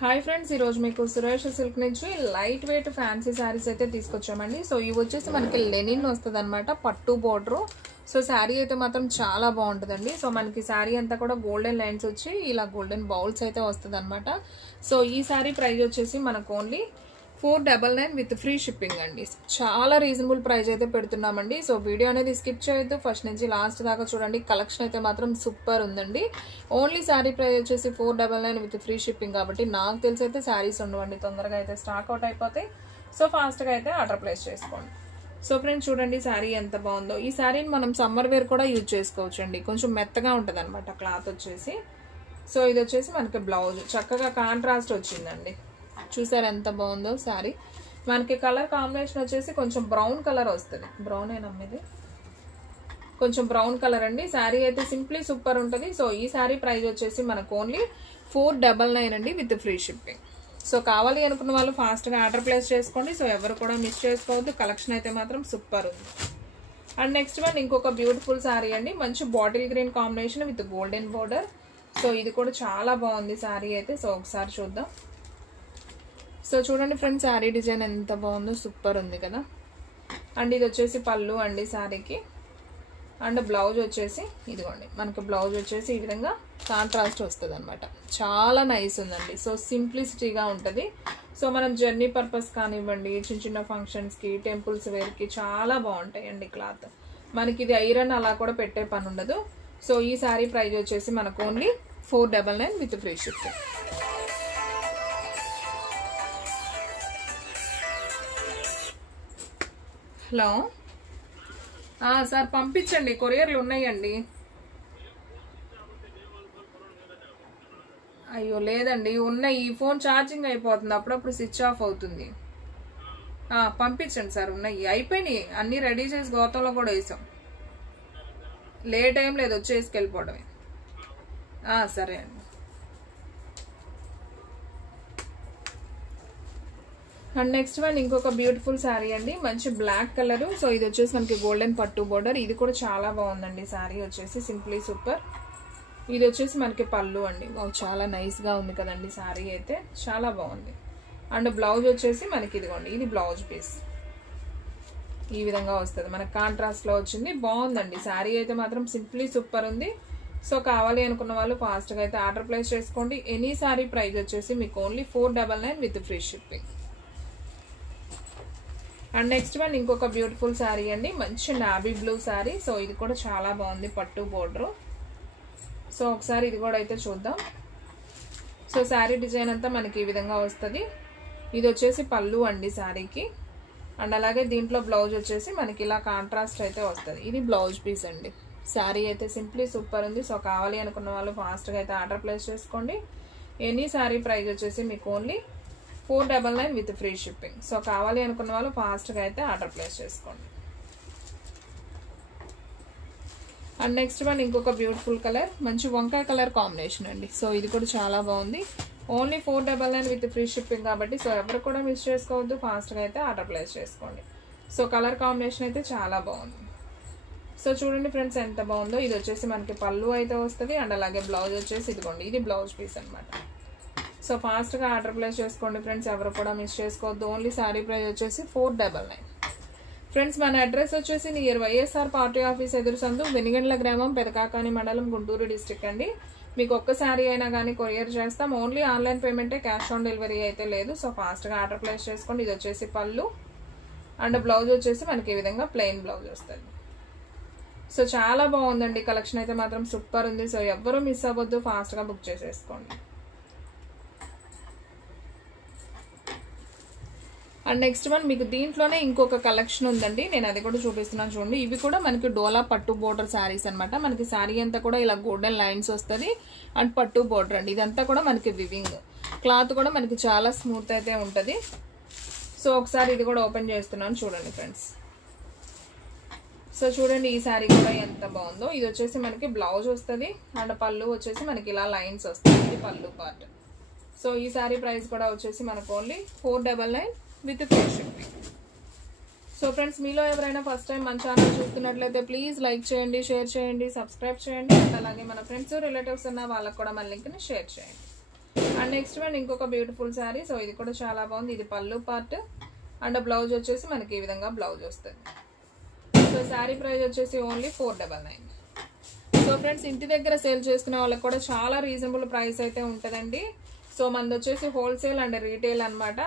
Hi friends, ఈ రోజు మీకు సురేష్ సిల్క్ నుంచి లైట్ వెయిట్ ఫ్యాన్సీ శారీస్ అయితే తీసుకొచ్చామండి. సో ఇవి వచ్చేసి మనకి లెనిన్ వస్తుంది అనమాట, పట్టు బోర్డర్. సో శారీ అయితే మాత్రం చాలా బాగుంటుందండి. సో మనకి శారీ అంతా కూడా గోల్డెన్ లైన్స్ వచ్చి ఇలా గోల్డెన్ బౌల్స్ అయితే వస్తుంది అనమాట. సో ఈ శారీ ప్రైస్ వచ్చేసి మనకు ఓన్లీ 499 విత్ ఫ్రీ షిప్పింగ్ అండి. చాలా రీజనబుల్ ప్రైస్ అయితే పెడుతున్నామండి. సో వీడియో అనేది స్కిప్ చేయొద్దు, ఫస్ట్ నుంచి లాస్ట్ దాకా చూడండి. కలెక్షన్ అయితే మాత్రం సూపర్ ఉందండి. ఓన్లీ శారీ ప్రైస్ వచ్చేసి 499 విత్ ఫ్రీ షిప్పింగ్ కాబట్టి నాకు తెలిసి అయితే శారీస్ ఉండవండి, తొందరగా అయితే స్టాక్ అవుట్ అయిపోతాయి. సో ఫాస్ట్గా అయితే ఆర్డర్ ప్లేస్ చేసుకోండి. సో ఫ్రెండ్స్ చూడండి శారీ ఎంత బాగుందో. ఈ శారీని మనం సమ్మర్ వేర్ కూడా యూజ్ చేసుకోవచ్చు అండి, కొంచెం మెత్తగా ఉంటుంది అనమాట క్లాత్ వచ్చేసి. సో ఇది వచ్చేసి మనకి బ్లౌజ్ చక్కగా కాంట్రాస్ట్ వచ్చిందండి. చూసారు ఎంత బాగుందో శారీ. మనకి కలర్ కాంబినేషన్ వచ్చేసి కొంచెం బ్రౌన్ కలర్ వస్తుంది. బ్రౌన్ ఏ నమ్మేది, కొంచెం బ్రౌన్ కలర్ అండి. శారీ అయితే సింప్లీ సూపర్ ఉంటుంది. సో ఈ శారీ ప్రైస్ వచ్చేసి మనకు ఓన్లీ 499 అండి విత్ ఫ్రీ షిప్పింగ్. సో కావాలి అనుకున్న వాళ్ళు ఫాస్ట్గా ఆర్డర్ ప్లేస్ చేసుకోండి. సో ఎవరు కూడా మిస్ చేసుకోవద్దు, కలెక్షన్ అయితే మాత్రం సూపర్ ఉంది. అండ్ నెక్స్ట్ వన్ ఇంకొక బ్యూటిఫుల్ శారీ అండి, మంచి bottle green combination with golden border. So ఇది కూడా చాలా బాగుంది శారీ అయితే. సో ఒకసారి చూద్దాం. సో చూడండి ఫ్రెండ్స్, శారీ డిజైన్ ఎంత బాగుందో, సూపర్ ఉంది కదా. అండ్ ఇది వచ్చేసి పళ్ళు అండి శారీకి. అండ్ బ్లౌజ్ వచ్చేసి ఇదిగోండి, మనకి బ్లౌజ్ వచ్చేసి ఈ విధంగా కాంట్రాస్ట్ వస్తుంది అనమాట. చాలా నైస్ ఉందండి. సో సింప్లిసిటీగా ఉంటుంది. సో మనం జర్నీ పర్పస్ కానివ్వండి, చిన్న చిన్న ఫంక్షన్స్కి, టెంపుల్స్ వేర్కి చాలా బాగుంటాయి అండి క్లాత్. మనకి ఇది ఐరన్ అలా కూడా పెట్టే పని ఉండదు. సో ఈ శారీ ప్రైస్ వచ్చేసి మనకు only 499 with free shipping. Hello sir, పంపించండి, కొరియర్లు ఉన్నాయండి. అయ్యో లేదండి, ఉన్నాయి. ఈ ఫోన్ ఛార్జింగ్ అయిపోతుంది, అప్పుడప్పుడు స్విచ్ ఆఫ్ అవుతుంది. పంపించండి సార్, ఉన్నాయి, అయిపోయినాయి అన్నీ రెడీ చేసి గోతంలో కూడా వేసాం. లేట్ ఏం లేదు, వచ్చి వేసుకెళ్ళిపోవడమే. సరే అండి. అండ్ నెక్స్ట్ వన్ ఇంకొక బ్యూటిఫుల్ శారీ అండి, మంచి బ్లాక్ కలర్. సో ఇది వచ్చేసి మనకి గోల్డెన్ పట్టు బోర్డర్. ఇది కూడా చాలా బాగుందండి శారీ వచ్చేసి, సింప్లీ సూపర్. ఇది వచ్చేసి మనకి పళ్ళు అండి. చాలా నైస్గా ఉంది కదండి శారీ అయితే, చాలా బాగుంది. అండ్ బ్లౌజ్ వచ్చేసి మనకి ఇదిగోండి, ఇది బ్లౌజ్ పీస్ ఈ విధంగా వస్తుంది, మనకి కాంట్రాస్ట్లో వచ్చింది. బాగుందండి శారీ అయితే మాత్రం, సింప్లీ సూపర్ ఉంది. సో కావాలి అనుకున్న వాళ్ళు ఫాస్ట్గా అయితే ఆర్డర్ ప్లేస్ చేసుకోండి. ఎనీ శారీ ప్రైస్ వచ్చేసి మీకు only 499 with free shipping. And next one ఇంకొక బ్యూటిఫుల్ శారీ అండి, మంచి నావీ బ్లూ శారీ. సో ఇది కూడా చాలా బాగుంది, పట్టు బోర్డర్. సో ఒకసారి ఇది కూడా అయితే చూద్దాం. సో శారీ డిజైన్ అంతా మనకి ఈ విధంగా వస్తుంది. ఇది వచ్చేసి పళ్ళు అండి శారీకి. అండ్ అలాగే దీంట్లో బ్లౌజ్ వచ్చేసి మనకి ఇలా కాంట్రాస్ట్ అయితే వస్తుంది. ఇది బ్లౌజ్ పీస్ అండి. శారీ అయితే సింప్లీ సూపర్ ఉంది. సో కావాలి అనుకున్న వాళ్ళు ఫాస్ట్గా అయితే ఆర్డర్ ప్లేస్ చేసుకోండి. ఎనీ శారీ ప్రైస్ వచ్చేసి మీకు only 499 with free shipping. So కావాలి అనుకున్న వాళ్ళు ఫాస్ట్గా అయితే ఆర్డర్ ప్లేస్ చేసుకోండి. అండ్ నెక్స్ట్ వన్ ఇంకొక బ్యూటిఫుల్ కలర్, మంచి వంకాయ కలర్ కాంబినేషన్ అండి. సో ఇది కూడా చాలా బాగుంది. ఓన్లీ 499 విత్ ఫ్రీ షిప్పింగ్ కాబట్టి సో ఎవరు కూడా మిస్ చేసుకోవద్దు, ఫాస్ట్గా అయితే ఆర్డర్ ప్లేస్ చేసుకోండి. సో కలర్ కాంబినేషన్ అయితే చాలా బాగుంది. సో చూడండి ఫ్రెండ్స్ ఎంత బాగుందో. ఇది వచ్చేసి మనకి పళ్ళు అయితే వస్తుంది. అండ్ అలాగే బ్లౌజ్ వచ్చేసి ఇదిగోండి, ఇది బ్లౌజ్ పీస్ అనమాట. సో ఫాస్ట్గా ఆర్డర్ ప్లేస్ చేసుకోండి ఫ్రెండ్స్, ఎవరు కూడా మిస్ చేసుకోవద్దు. ఓన్లీ శారీ ప్రైస్ వచ్చేసి 499. ఫ్రెండ్స్ మన అడ్రస్ వచ్చేసి నియర్ వైఎస్ఆర్ పార్టీ ఆఫీస్ ఎదురు సందు, వెనిగండ్ల గ్రామం, పెదకాకాని మండలం, గుంటూరు డిస్ట్రిక్ట్ అండి. మీకు ఒక్క శారీ అయినా కానీ కొరియర్ చేస్తాం. ఓన్లీ ఆన్లైన్ పేమెంటే, క్యాష్ ఆన్ డెలివరీ అయితే లేదు. సో ఫాస్ట్గా ఆర్డర్ ప్లేస్ చేసుకోండి. ఇది వచ్చేసి పళ్ళు అండ్ బ్లౌజ్ వచ్చేసి మనకి ఈ విధంగా ప్లెయిన్ బ్లౌజ్ వస్తుంది. సో చాలా బాగుందండి, కలెక్షన్ అయితే మాత్రం సూపర్ ఉంది. సో ఎవ్వరూ మిస్ అవ్వద్దు, ఫాస్ట్గా బుక్ చేసేసుకోండి. అండ్ నెక్స్ట్ వన్ మీకు దీంట్లోనే ఇంకొక కలెక్షన్ ఉందండి, నేను అది కూడా చూపిస్తున్నాను చూడండి. ఇవి కూడా మనకి డోలా పట్టు బోర్డర్ శారీస్ అనమాట. మనకి శారీ అంతా కూడా ఇలా గోల్డెన్ లైన్స్ వస్తుంది అండ్ పట్టు బోర్డర్ అండి. ఇదంతా కూడా మనకి వివింగ్ క్లాత్ కూడా మనకి చాలా స్మూత్ అయితే ఉంటుంది. సో ఒకసారి ఇది కూడా ఓపెన్ చేస్తున్నాను చూడండి ఫ్రెండ్స్. సో చూడండి ఈ శారీ కూడా ఎంత బాగుందో. ఇది వచ్చేసి మనకి బ్లౌజ్ వస్తుంది అండ్ పళ్ళు వచ్చేసి మనకి ఇలా లైన్స్ వస్తుంది, ఇది పళ్ళు పార్ట్. సో ఈ శారీ ప్రైస్ కూడా వచ్చేసి మనకు only 499 with free shipping. So friends మీలో ఎవరైనా ఫస్ట్ టైం మన ఛానల్ చూస్తున్నట్లయితే ప్లీజ్ లైక్ చేయండి, షేర్ చేయండి, సబ్స్క్రైబ్ చేయండి. అలాగే మన ఫ్రెండ్స్ రిలేటివ్స్ ఉన్న వాళ్ళకు కూడా మన లింక్ని షేర్ చేయండి. అండ్ నెక్స్ట్ వన్ ఇంకొక బ్యూటిఫుల్ శారీ. సో ఇది కూడా చాలా బాగుంది. ఇది పళ్ళు పార్ట్ అండ్ బ్లౌజ్ వచ్చేసి మనకి ఈ విధంగా బ్లౌజ్ వస్తుంది. సో శారీ ప్రైస్ వచ్చేసి ఓన్లీ 499. సో ఫ్రెండ్స్, ఇంటి దగ్గర సేల్ చేసుకునే వాళ్ళకి కూడా చాలా రీజనబుల్ ప్రైస్ అయితే ఉంటుందండి. సో మనది వచ్చేసి హోల్సేల్ అండ్ రీటైల్ అనమాట.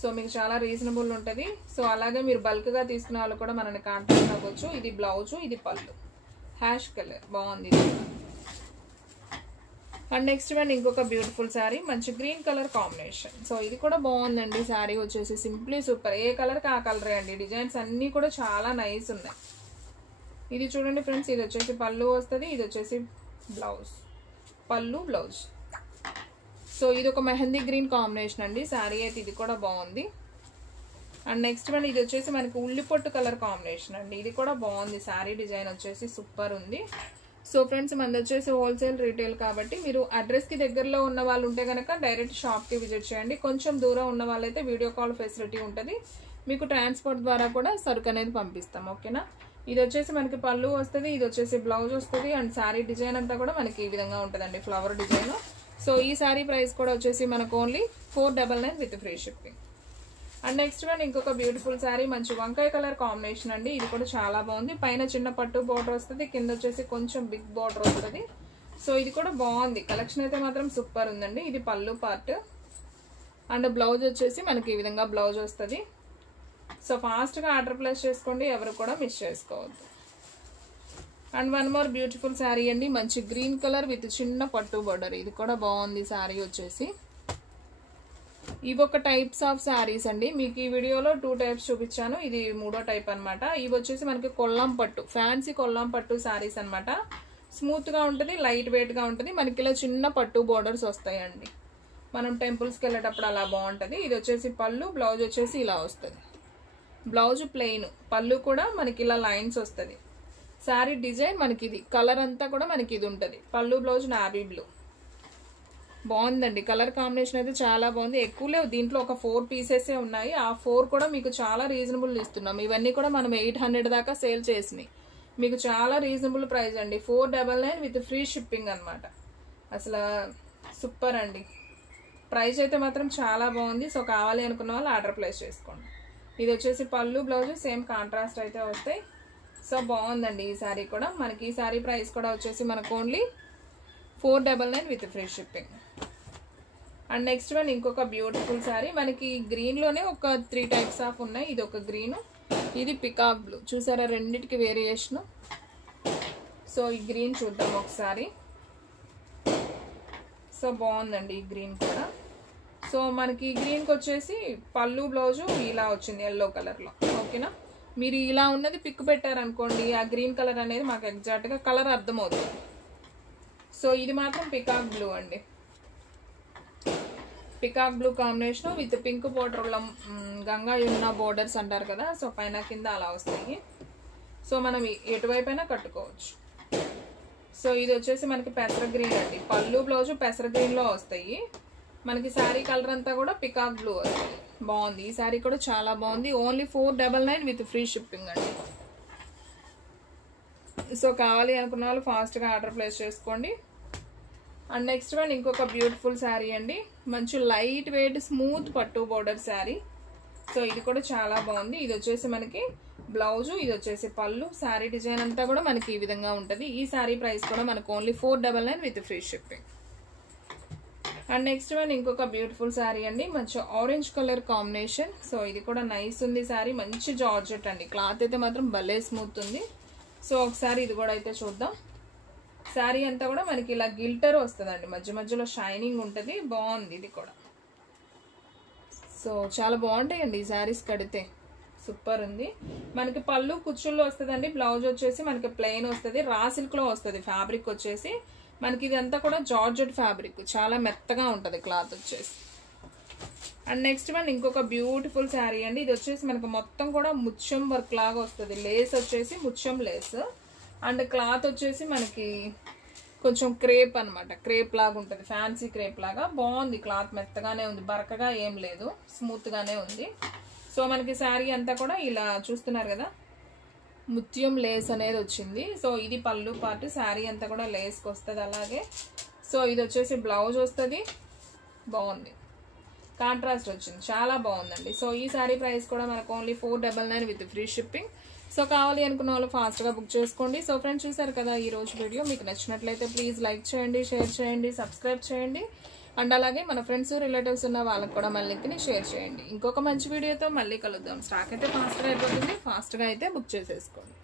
సో మీకు చాలా రీజనబుల్ ఉంటుంది. సో అలాగే మీరు బల్క్గా తీసుకునే వాళ్ళు కూడా మనల్ని కాంటాక్ట్ అవ్వచ్చు. ఇది బ్లౌజు, ఇది పళ్ళు, హ్యాష్ కలర్ బాగుంది. అండ్ నెక్స్ట్ వన్ ఇంకొక బ్యూటిఫుల్ శారీ, మంచి గ్రీన్ కలర్ కాంబినేషన్. సో ఇది కూడా బాగుందండి. శారీ వచ్చేసి సింప్లీ సూపర్. ఏ కలర్కి ఆ కలరే అండి. డిజైన్స్ అన్నీ కూడా చాలా నైస్ ఉన్నాయి. ఇది చూడండి ఫ్రెండ్స్, ఇది వచ్చేసి పళ్ళు వస్తుంది, ఇది వచ్చేసి బ్లౌజ్, పళ్ళు బ్లౌజ్. సో ఇది ఒక మెహందీ గ్రీన్ కాంబినేషన్ అండి. శారీ అయితే ఇది కూడా బాగుంది. అండ్ నెక్స్ట్ వన్ ఇది వచ్చేసి మనకి ఉల్లిపొట్టు కలర్ కాంబినేషన్ అండి. ఇది కూడా బాగుంది. శారీ డిజైన్ వచ్చేసి సూపర్ ఉంది. సో ఫ్రెండ్స్, మనది వచ్చేసి హోల్సేల్ రీటైల్ కాబట్టి మీరు అడ్రస్కి దగ్గరలో ఉన్న వాళ్ళు ఉంటే కనుక డైరెక్ట్ షాప్కి విజిట్ చేయండి. కొంచెం దూరం ఉన్న వాళ్ళైతే వీడియో కాల్ ఫెసిలిటీ ఉంటుంది. మీకు ట్రాన్స్పోర్ట్ ద్వారా కూడా సరుకు అనేది పంపిస్తాం. ఓకేనా. ఇది వచ్చేసి మనకి పళ్ళు వస్తుంది, ఇది వచ్చేసి బ్లౌజ్ వస్తుంది. అండ్ శారీ డిజైన్ అంతా కూడా మనకి ఈ విధంగా ఉంటుందండి, ఫ్లవర్ డిజైన్. సో ఈ శారీ ప్రైస్ కూడా వచ్చేసి మనకు only 499 with free shipping. And next one ఇంకొక బ్యూటిఫుల్ శారీ, మంచి వంకాయ కలర్ కాంబినేషన్ అండి. ఇది కూడా చాలా బాగుంది. పైన చిన్న పట్టు బోర్డర్ వస్తుంది, కింద వచ్చేసి కొంచెం బిగ్ బోర్డర్ వస్తుంది. సో ఇది కూడా బాగుంది. కలెక్షన్ అయితే మాత్రం సూపర్ ఉందండి. ఇది పళ్ళు పార్ట్ అండ్ బ్లౌజ్ వచ్చేసి మనకి ఈ విధంగా బ్లౌజ్ వస్తుంది. సో ఫాస్ట్గా ఆర్డర్ ప్లేస్ చేసుకోండి, ఎవరు కూడా మిస్ చేసుకోవద్దు. And one more beautiful sari అండి, మంచి గ్రీన్ కలర్ విత్ చిన్న పట్టు బోర్డర్. ఇది కూడా బాగుంది. శారీ వచ్చేసి ఇవి ఒక టైప్స్ ఆఫ్ శారీస్ అండి. మీకు ఈ వీడియోలో 2 టైప్స్ చూపించాను, ఇది 3వ టైప్ అనమాట. ఇవి వచ్చేసి మనకి కొల్లం పట్టు, ఫ్యాన్సీ కొల్లం పట్టు శారీస్ అనమాట. స్మూత్ గా ఉంటుంది, లైట్ వెయిట్ గా ఉంటుంది. మనకి ఇలా చిన్న పట్టు బోర్డర్స్ వస్తాయండి. మనం టెంపుల్స్కి వెళ్ళేటప్పుడు అలా బాగుంటుంది. ఇది వచ్చేసి పళ్ళు, బ్లౌజ్ వచ్చేసి ఇలా వస్తుంది. బ్లౌజ్ ప్లెయిన్, పళ్ళు కూడా మనకి ఇలా లైన్స్ వస్తుంది. శారీ డిజైన్ మనకి ఇది కలర్ అంతా కూడా మనకి ఇది ఉంటుంది. పళ్ళు బ్లౌజ్ నావీ బ్లూ. బాగుందండి. కలర్ కాంబినేషన్ అయితే చాలా బాగుంది. ఎక్కువ లేవు దీంట్లో, ఒక 4 పీసెసే ఉన్నాయి. ఆ 4 కూడా మీకు చాలా రీజనబుల్ ఇస్తున్నాం. ఇవన్నీ కూడా మనం 800 దాకా సేల్ చేసినాయి. మీకు చాలా రీజనబుల్ ప్రైస్ అండి. 499 విత్ ఫ్రీ షిప్పింగ్ అనమాట. అసలు సూపర్ అండి. ప్రైస్ అయితే మాత్రం చాలా బాగుంది. సో కావాలి అనుకున్న వాళ్ళు ఆర్డర్ ప్లేస్ చేసుకోండి. ఇది వచ్చేసి పళ్ళు బ్లౌజ్ సేమ్ కాంట్రాస్ట్ అయితే వస్తాయి. సో బాగుందండి ఈ శారీ కూడా. మనకి ఈ శారీ ప్రైస్ కూడా వచ్చేసి మనకు only 499 with free shipping. And next one ఇంకొక బ్యూటిఫుల్ శారీ, మనకి గ్రీన్లోనే ఒక 3 టైప్స్ ఆఫ్ ఉన్నాయి. ఇది ఒక గ్రీన్, ఇది పికాక్ బ్లూ. చూసారా రెండింటికి వేరియేషన్. సో ఈ గ్రీన్ చూద్దాం ఒకసారి. సో బాగుందండి ఈ గ్రీన్ కూడా. సో మనకి ఈ గ్రీన్కి వచ్చేసి పళ్ళు బ్లౌజు ఇలా వచ్చింది ఎల్లో కలర్లో. ఓకేనా. మీరు ఇలా ఉన్నది పిక్ పెట్టారనుకోండి, ఆ గ్రీన్ కలర్ అనేది మాకు ఎగ్జాక్ట్గా కలర్ అర్థమవుతుంది. సో ఇది మాత్రం పికాక్ బ్లూ అండి. Peacock blue combination with pink బోర్డర్లో గంగా యమున బోర్డర్స్ అంటారు కదా. సో పైన కింద అలా వస్తాయి. సో మనం ఎటువైపు అయినా కట్టుకోవచ్చు. సో ఇది వచ్చేసి మనకి పెసర గ్రీన్ అండి. పళ్ళు బ్లౌజు పెసర గ్రీన్లో వస్తాయి. మనకి శారీ కలర్ అంతా కూడా పికాక్ బ్లూ వస్తుంది. బాగుంది. ఈ శారీ కూడా చాలా బాగుంది. ఓన్లీ 499 విత్ ఫ్రీ షిప్పింగ్ అండి. సో కావాలి అనుకున్న వాళ్ళు ఫాస్ట్గా ఆర్డర్ ప్లేస్ చేసుకోండి. అండ్ నెక్స్ట్ వన్ ఇంకొక బ్యూటిఫుల్ శారీ అండి, మంచి లైట్ వెయిట్ స్మూత్ పట్టు బోర్డర్ శారీ. సో ఇది కూడా చాలా బాగుంది. ఇది వచ్చేసి మనకి బ్లౌజు, ఇది వచ్చేసి పళ్ళు. శారీ డిజైన్ అంతా కూడా మనకి ఈ విధంగా ఉంటుంది. ఈ శారీ ప్రైస్ కూడా మనకు only 499 with free shipping. And next one ఇంకొక బ్యూటిఫుల్ శారీ అండి, మంచి ఆరెంజ్ కలర్ కాంబినేషన్. సో ఇది కూడా నైస్ ఉంది శారీ. మంచి జార్జెట్ అండి. క్లాత్ అయితే మాత్రం భలే స్మూత్ ఉంది. సో ఒకసారి ఇది కూడా అయితే చూద్దాం. శారీ అంతా కూడా మనకి ఇలా గిల్టర్ వస్తుందండి, మధ్య మధ్యలో షైనింగ్ ఉంటుంది. బాగుంది ఇది కూడా. సో చాలా బాగుంటాయండి ఈ శారీస్ కడితే. సూపర్ ఉంది. మనకి పళ్ళు కుచ్చుల్లో వస్తుందండి. బ్లౌజ్ వచ్చేసి మనకి ప్లెయిన్ వస్తుంది. రా సిల్క్లో వస్తుంది. ఫ్యాబ్రిక్ వచ్చేసి మనకి ఇదంతా కూడా జార్జెట్ ఫ్యాబ్రిక్, చాలా మెత్తగా ఉంటుంది క్లాత్ వచ్చేసి. అండ్ నెక్స్ట్ వన్ ఇంకొక బ్యూటిఫుల్ శారీ అండి. ఇది వచ్చేసి మనకు మొత్తం కూడా ముత్యం వర్క్ లాగా వస్తుంది. లేస్ వచ్చేసి ముత్యం లేస్ అండ్ క్లాత్ వచ్చేసి మనకి కొంచెం క్రేప్ అనమాట. క్రేప్ లాగా ఉంటుంది, ఫ్యాన్సీ క్రేప్ లాగా. బాగుంది. క్లాత్ మెత్తగానే ఉంది, బరకగా ఏం లేదు, స్మూత్ గానే ఉంది. సో మనకి శారీ అంతా కూడా ఇలా చూస్తున్నారు కదా, ముత్యం లేస్ అనేది వచ్చింది. సో ఇది పళ్ళు పార్ట్. శారీ అంతా కూడా లేస్కి వస్తుంది అలాగే. సో ఇది వచ్చేసి బ్లౌజ్ వస్తుంది. బాగుంది, కాంట్రాస్ట్ వచ్చింది, చాలా బాగుందండి. సో ఈ శారీ ప్రైస్ కూడా మనకు only 499 with free shipping. So కావాలి అనుకున్న వాళ్ళు ఫాస్ట్గా బుక్ చేసుకోండి. సో ఫ్రెండ్స్ చూసారు కదా ఈ రోజు వీడియో, మీకు నచ్చినట్లయితే ప్లీజ్ లైక్ చేయండి, షేర్ చేయండి, సబ్స్క్రైబ్ చేయండి. అండ్ అలాగే మన ఫ్రెండ్స్ రిలేటివ్స్ ఉన్న వాళ్ళకి కూడా మన లింక్ని షేర్ చేయండి. ఇంకొక మంచి వీడియోతో మళ్ళీ కలుద్దాం. స్టాక్ అయితే ఫాస్ట్గా అయిపోతుంది, ఫాస్ట్గా అయితే బుక్ చేసేసుకోండి.